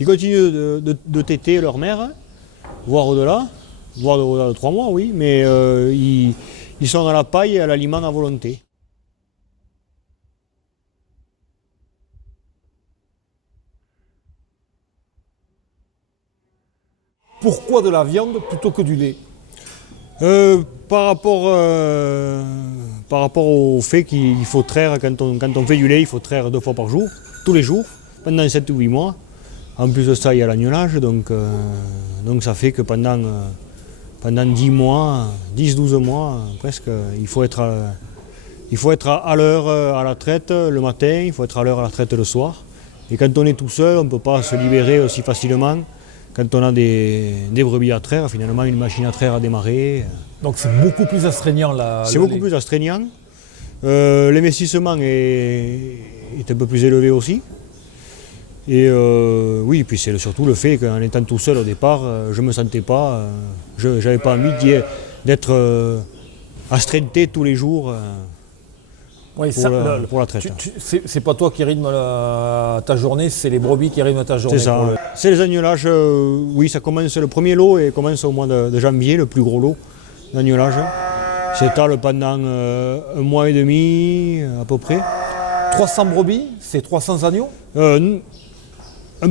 Ils continuent de téter leur mère, voire au-delà de 3 mois, oui, mais ils sont à la paille et à l'aliment à volonté. Pourquoi de la viande plutôt que du lait? Par rapport au fait qu'il faut traire, quand on fait du lait, il faut traire 2 fois par jour, tous les jours, pendant 7 ou 8 mois. En plus de ça, il y a l'agnelage, donc ça fait que pendant 10 mois, 10-12 mois, presque, il faut être à l'heure à la traite le matin, il faut être à l'heure à la traite le soir. Et quand on est tout seul, on ne peut pas se libérer aussi facilement. Quand on a des brebis à traire, finalement une machine à traire à démarrer. Donc c'est beaucoup plus astreignant là. C'est beaucoup plus astreignant. L'investissement est un peu plus élevé aussi. Et oui, puis c'est surtout le fait qu'en étant tout seul au départ, je ne me sentais pas, je n'avais pas envie d'être astreinté tous les jours Oui, pour la traite. C'est pas toi qui rythme ta journée, c'est les brebis qui rythment ta journée. C'est ça. C'est les agnelages, oui, ça commence, le premier lot et commence au mois de janvier, le plus gros lot d'agnelage. S'étale pendant 1 mois et demi à peu près. 300 brebis, c'est 300 agneaux? Un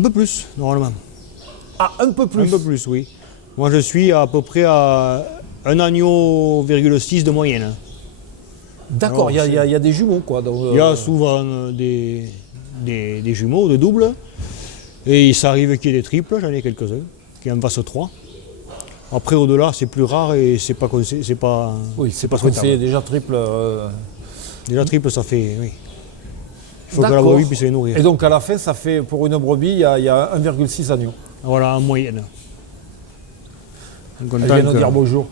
peu plus, normalement. Ah, un peu plus? Un peu plus, oui. Moi, je suis à peu près à 1,6 agneau de moyenne. D'accord, il y a des jumeaux, quoi. Il y a souvent des jumeaux, de doubles. Et ça arrive qu'il y ait des triples, j'en ai quelques-uns, qui en fassent 3. Après, au-delà, c'est plus rare et c'est pas oui, c'est pas souhaitable. C'est déjà triple. Déjà triple, ça fait, oui. Il faut que la brebis puisse les nourrir. Et donc à la fin, ça fait pour une brebis, il y a 1,6 agneaux. Voilà, en moyenne. Elle vient de dire bonjour.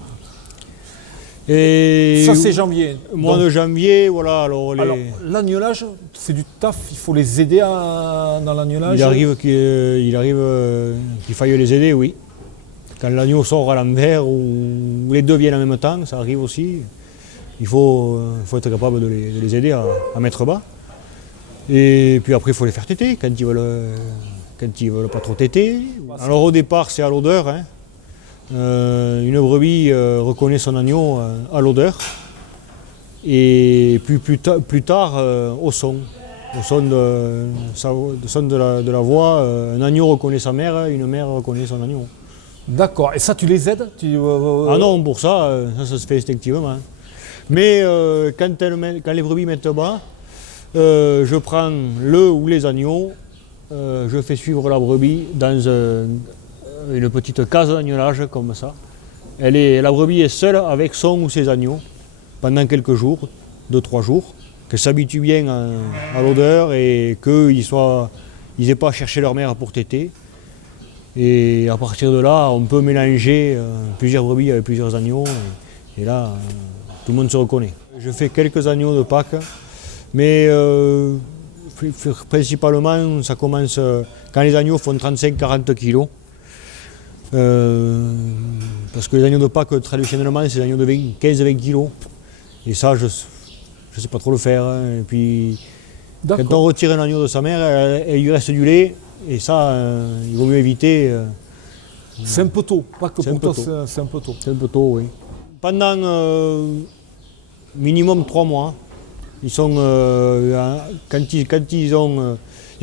Et ça c'est janvier. Mois de janvier, voilà. Alors l'agnelage, c'est du taf, il faut les aider dans l'agnelage. Il arrive qu'il faille les aider, oui. Quand l'agneau sort à l'envers ou les deux viennent en même temps, ça arrive aussi. Il faut être capable de les aider à mettre bas. Et puis après, il faut les faire téter quand ils veulent pas trop téter. Alors au départ, c'est à l'odeur. Hein. Une brebis reconnaît son agneau à l'odeur. Et puis plus tard, au son. Au son de la voix, un agneau reconnaît sa mère, une mère reconnaît son agneau. D'accord. Et ça, tu les aides? Ah non, pour ça se fait instinctivement. Mais quand les brebis mettent bas, je prends le ou les agneaux, je fais suivre la brebis dans une petite case d'agnelage comme ça. La brebis est seule avec son ou ses agneaux pendant quelques jours, 2-3 jours, qu'elle s'habitue bien à l'odeur et qu'ils n'aient pas à chercher leur mère pour téter. Et à partir de là, on peut mélanger plusieurs brebis avec plusieurs agneaux et là, tout le monde se reconnaît. Je fais quelques agneaux de Pâques. Mais principalement, ça commence quand les agneaux font 35-40 kilos. Parce que les agneaux de Pâques, traditionnellement, c'est des agneaux de 15-20 kilos. Et ça, je ne sais pas trop le faire. Hein. Et puis, quand on retire un agneau de sa mère, il lui reste du lait. Et ça, il vaut mieux éviter. C'est un peu tôt. Pas que pour toi, c'est un peu tôt. C'est un peu tôt, oui. Pendant minimum 3 mois. Ils sont, ils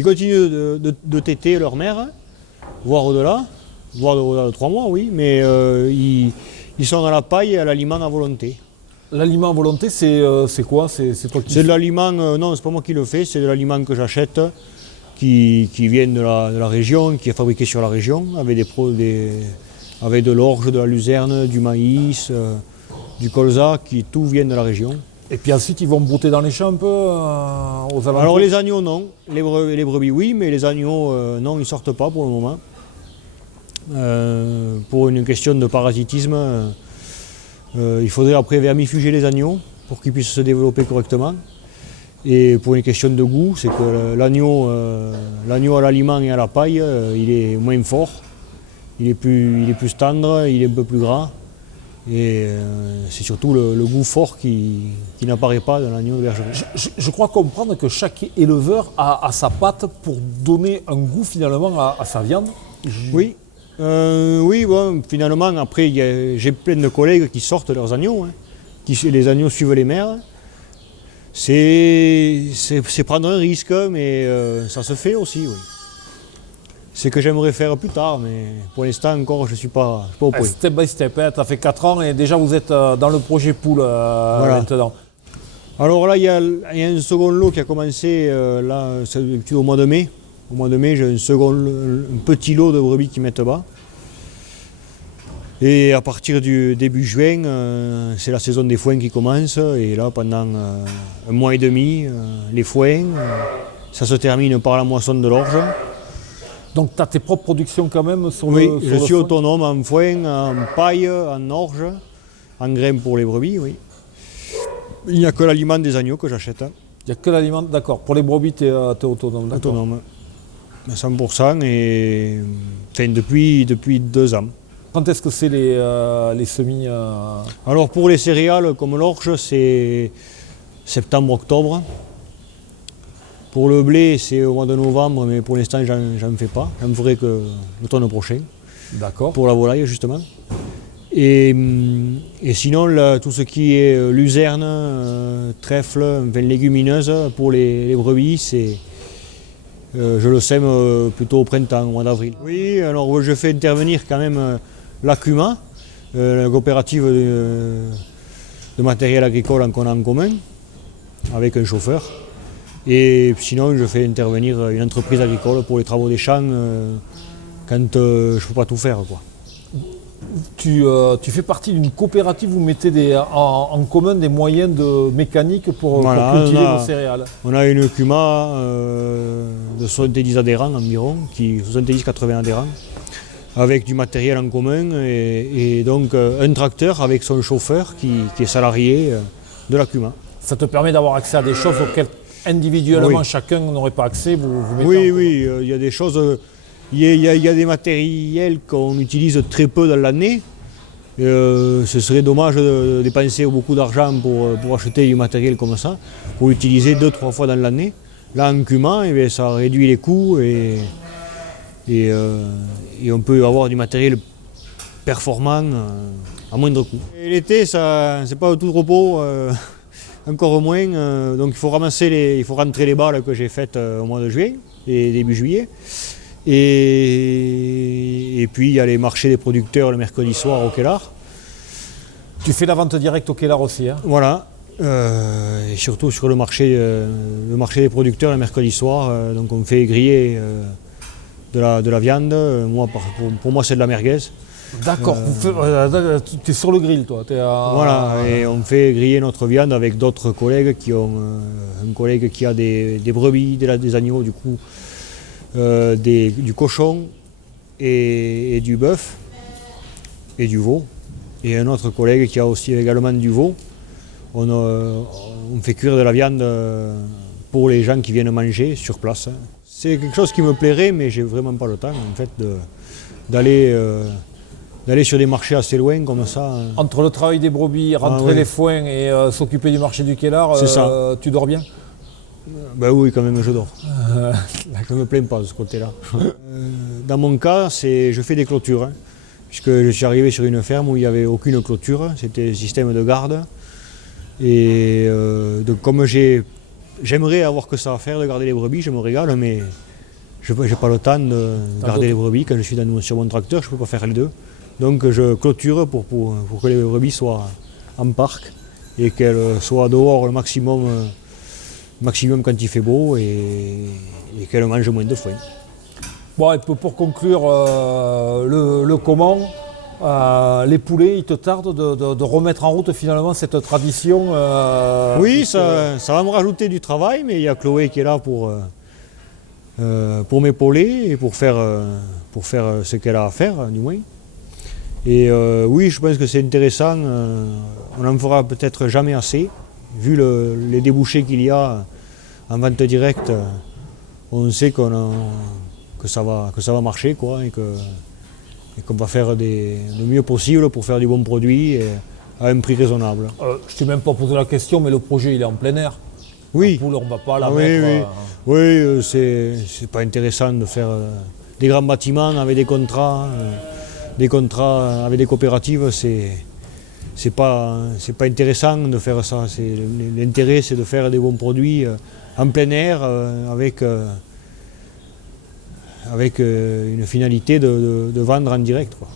continuent de téter leur mère, voire au-delà de 3 mois, oui, mais ils sont à la paille et à l'aliment à volonté. L'aliment à volonté, c'est quoi? C'est toi qui... C'est de l'aliment, non, c'est pas moi qui le fais, c'est de l'aliment que j'achète, qui vient de la région, qui est fabriqué sur la région, avec avec de l'orge, de la luzerne, du maïs, du colza, tout vient de la région. Et puis ensuite, ils vont brouter dans les champs un peu aux alentours? Alors les agneaux, non. Les brebis, oui, mais les agneaux, non, ils ne sortent pas pour le moment. Pour une question de parasitisme, il faudrait après vermifuger les agneaux pour qu'ils puissent se développer correctement. Et pour une question de goût, c'est que l'agneau à l'aliment et à la paille, il est moins fort, il est plus tendre, il est un peu plus gras. Et c'est surtout le goût fort qui n'apparaît pas dans l'agneau de bergerie. Je crois comprendre que chaque éleveur a sa patte pour donner un goût finalement à sa viande. Oui, oui, bon, finalement, après, j'ai plein de collègues qui sortent leurs agneaux. Les agneaux suivent les mères. C'est prendre un risque, mais ça se fait aussi, oui. C'est que j'aimerais faire plus tard, mais pour l'instant encore, je ne suis pas au point. Step by step, hein, ça fait 4 ans et déjà vous êtes dans le projet poule maintenant. Alors là, il y a un second lot qui a commencé là, au mois de mai. Au mois de mai, j'ai un petit lot de brebis qui mettent bas. Et à partir du début juin, c'est la saison des foins qui commence. Et là, pendant un mois et demi, les foins, ça se termine par la moisson de l'orge. Donc tu as tes propres productions quand même sur oui, le je suis foin. autonome en foin, en paille, en orge, en grains pour les brebis, oui. Il n'y a que l'aliment des agneaux que j'achète. Il n'y a que l'aliment, d'accord. Pour les brebis, tu es autonome, d'accord. Autonome. 100% et enfin, depuis 2 ans. Quand est-ce que c'est les semis Alors pour les céréales comme l'orge, c'est septembre-octobre. Pour le blé, c'est au mois de novembre, mais pour l'instant, j'en fais pas. J'en ferai que l'automne prochain. D'accord. Pour la volaille, justement. Et sinon, là, tout ce qui est luzerne, trèfle, enfin, légumineuses, pour les brebis, je le sème plutôt au printemps, au mois d'avril. Oui, alors je fais intervenir quand même l'ACUMA, la coopérative de matériel agricole qu'on a en commun, avec un chauffeur. Et sinon, je fais intervenir une entreprise agricole pour les travaux des champs quand je ne peux pas tout faire, quoi. Tu fais partie d'une coopérative, vous mettez en commun des moyens mécaniques pour cultiver vos céréales. On a une CUMA de 70 adhérents environ, 70-80 adhérents, avec du matériel en commun et donc un tracteur avec son chauffeur qui est salarié de la CUMA. Ça te permet d'avoir accès à des choses auxquelles individuellement oui. Chacun n'aurait pas accès, vous mettez Oui, il y a des choses, il y a des matériels qu'on utilise très peu dans l'année. Ce serait dommage de dépenser beaucoup d'argent pour acheter du matériel comme ça, pour l'utiliser 2-3 fois dans l'année. Là en CUMA, eh bien, ça réduit les coûts et on peut avoir du matériel performant à moindre coût. L'été, c'est pas tout de repos. Encore moins, donc il faut rentrer les balles que j'ai faites au mois de juillet et début juillet. Et puis il y a les marchés des producteurs le mercredi soir au Kellar. Tu fais la vente directe au Kellar aussi, hein. Voilà, et surtout sur le marché des producteurs le mercredi soir. Donc on fait griller de la viande. Pour moi c'est de la merguez. D'accord, tu es sur le grill toi. Voilà, et on fait griller notre viande avec d'autres collègues qui ont un collègue qui a des brebis, des agneaux, du coup, du cochon et du bœuf et du veau. Et un autre collègue qui a aussi également du veau. On fait cuire de la viande pour les gens qui viennent manger sur place. C'est quelque chose qui me plairait, mais j'ai vraiment pas le temps en fait d'aller sur des marchés assez loin comme ça. Entre le travail des brebis, rentrer les foins et s'occuper du marché du Kellar, tu dors bien? Ben oui, quand même, je dors. Je ne me plains pas de ce côté-là. Dans mon cas, je fais des clôtures, puisque je suis arrivé sur une ferme où il n'y avait aucune clôture, c'était un système de garde. Et donc, comme j'aimerais avoir que ça à faire de garder les brebis, je me régale, mais je n'ai pas le temps de garder les brebis. Quand je suis sur mon tracteur, je ne peux pas faire les deux. Donc je clôture pour que les brebis soient en parc et qu'elles soient dehors le maximum quand il fait beau et qu'elles mangent moins de foin. Bon, et pour conclure le comment, les poulets, il te tarde de remettre en route finalement cette tradition. Oui, ça va me rajouter du travail, mais il y a Chloé qui est là pour m'épauler et pour faire ce qu'elle a à faire, du moins. Et oui, je pense que c'est intéressant. On n'en fera peut-être jamais assez. Vu les débouchés qu'il y a en vente directe, on sait que ça va marcher, quoi, et qu'on va faire le mieux possible pour faire du bon produit et à un prix raisonnable. Je t'ai même pas posé la question, mais le projet il est en plein air. Oui. La poule, on ne va pas la Ah mettre. oui, c'est pas intéressant de faire des grands bâtiments avec des contrats avec des coopératives, c'est pas intéressant de faire ça. L'intérêt c'est de faire des bons produits en plein air avec une finalité de vendre en direct, quoi.